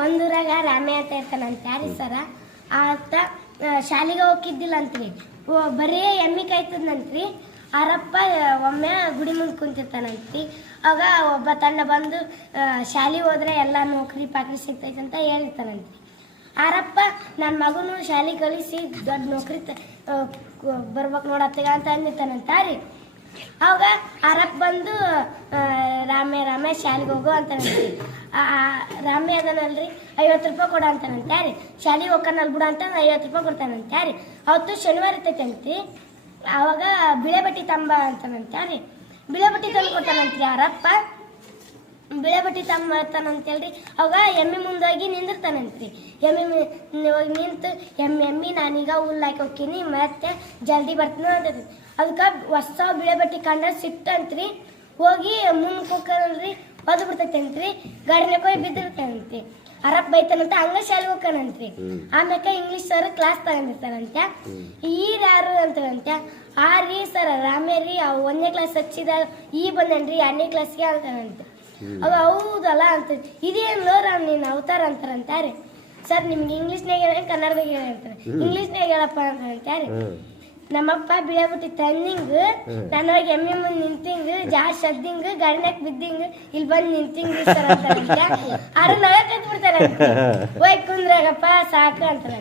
ಒಂದೂರಾಗ ರಾಮೆ ಅಂತ ಇರ್ತಾನಂತ ಯಾರಿ ಸರ ಆತ ಶಾಲೆಗೆ ಹೋಗಿದ್ದಿಲ್ಲ ಅಂತ್ರಿ ಬರೀ ಎಮ್ಮಿ ಕಾಯ್ತದಂತ್ರಿ ಆರಪ್ಪ ಒಮ್ಮೆ ಗುಡಿ ಮುಂದೆ ಕುಂತಿರ್ತಾನಂತ್ರಿ ಆಗ ಒಬ್ಬ ತಂಡ ಬಂದು ಶಾಲೆಗೆ ಹೋದ್ರೆ ಎಲ್ಲ ನೌಕರಿ ಪಾಕ್ರಿ ಸಿಗ್ತೈತೆ ಅಂತ ಹೇಳಿರ್ತಾನಂತ್ರಿ ಆರಪ್ಪ ನನ್ನ ಮಗನು ಶಾಲೆ ಕಲಿಸಿ ದೊಡ್ಡ ನೌಕರಿ ಬರ್ಬೇಕು ನೋಡತ್ತಗ ಅಂತ ಅಂದಿರ್ತಾನಂತ ರೀ ಅವಾಗ ಆರಪ್ಪ ಬಂದು ರಾಮೆ ಶಾಲೆಗೆ ಹೋಗು ಅಂತಾನಂತ್ರಿ ರಾಮೆ ಅದನಲ್ರಿ 50 ರೂಪಾಯಿ ಕೊಡ ಅಂತಾನಂತ ರೀ ಶಾಲೆಗೆ ಹೋಗ್ಕನಲ್ಲಿ ಬಿಡ ಅಂತ 50 ರೂಪಾಯಿ ಕೊಡ್ತಾನಂತ ರೀ ಅವತ್ತು ಶನಿವಾರ ಇರ್ತೈತಂತ್ರಿ ಅವಾಗ ಬಿಳೆ ಬಟ್ಟಿ ತಂಬ ಅಂತಾನಂತ ರೀ ಬಿಳೆ ಬಟ್ಟಿ ತಂದು ಕೊಡ್ತಾನಂತ್ರಿ ಆರಪ್ಪ ಬಿಳೆ ಬಟ್ಟಿ ತಂಬರ್ತಾನಂತೇಳ್ರಿ ಅವಾಗ ಎಮ್ಮೆ ಮುಂದೋಗಿ ನಿಂದಿರ್ತಾನಂತ್ರಿ ಎಮ್ಮೆ ಹೋಗಿ ನಿಂತು ಎಮ್ಮಿ ನಾನೀಗ ಹುಲ್ಲು ಹಾಕಿ ಹೋಗ್ತೀನಿ ಮತ್ತೆ ಜಲ್ದಿ ಬರ್ತೀನಿ ಅಂತೈತಿ ಅದಕ್ಕೆ ಹೊಸ ಬಿಳೆ ಬಟ್ಟಿ ಕಂಡ ಸಿಟ್ಟಂತ್ರಿ ಹೋಗಿ ಮುಂದೆ ಕೂಕಲ್ರಿ ಒದ್ದು ಬಿಡ್ತೈತಂತ್ರಿ ಗಾಡಿನಾಗ ಹೋಗಿ ಬಿದ್ದಿರ್ತಾನಂತ್ರಿ ಅರಪ್ಪ ಬೈತಾನಂತ ಹಂಗ ಶಾಲೆಗೆ ಹೋಗ್ತಾನಂತ್ರಿ ಆಮ್ಯಾಕ ಇಂಗ್ಲೀಷ್ ಸರ್ ಕ್ಲಾಸ್ ತಗೊಂಡಿರ್ತಾನಂತ ಯಾರು ಅಂತಂತ ರೀ ಸರ್ ರಾಮೇ ರೀ 1ನೇ ಕ್ಲಾಸ್ ಹಚ್ಚಿದಾಗ ಬಂದನ್ರಿ 2ನೇ ಕ್ಲಾಸ್ಗೆ ಅಂತಾನಂತೆ ಅವ ಹೌದಲ್ಲ ಅಂತ ಇದೇನು ರಾಮ್ ನೀನು ಅವತಾರ ಅಂತಾರಂತ ರೀ ಸರ್ ನಿಮ್ಗೆ ಇಂಗ್ಲೀಷ್ನಾಗ ಹೇಳ ಕನ್ನಡದಾಗ ಹೇಳ ಅಂತಾರೆ ಇಂಗ್ಲೀಷ್ನಾಗ ಹೇಳಪ್ಪ ಅಂತಾರಂತ ರೀ ನಮ್ಮಪ್ಪ ಬಿಳೆ ಬಿಟ್ಟಿ ತಂದಿಂಗ್ ನನಗೆ ಎಮ್ಮೆ ಮುಂದೆ ನಿಂತಿಂಗ್ ಜಾಸ್ತಿ ಶಬ್ದಿಂಗ್ ಗಾಡಿನಾಗ ಬಿದ್ದಿಂಗ್ ಇಲ್ಲಿ ಬಂದು ನಿಂತಿಂಗ್ ಸರ್ ಅಂತಾರಂತ ಆರು ನಗ ಕತ್ ಬಿಡ್ತಾರ ಹೋಯ್ ಕುಂದ್ರಾಗಪ್ಪ ಸಾಕು ಅಂತಾರ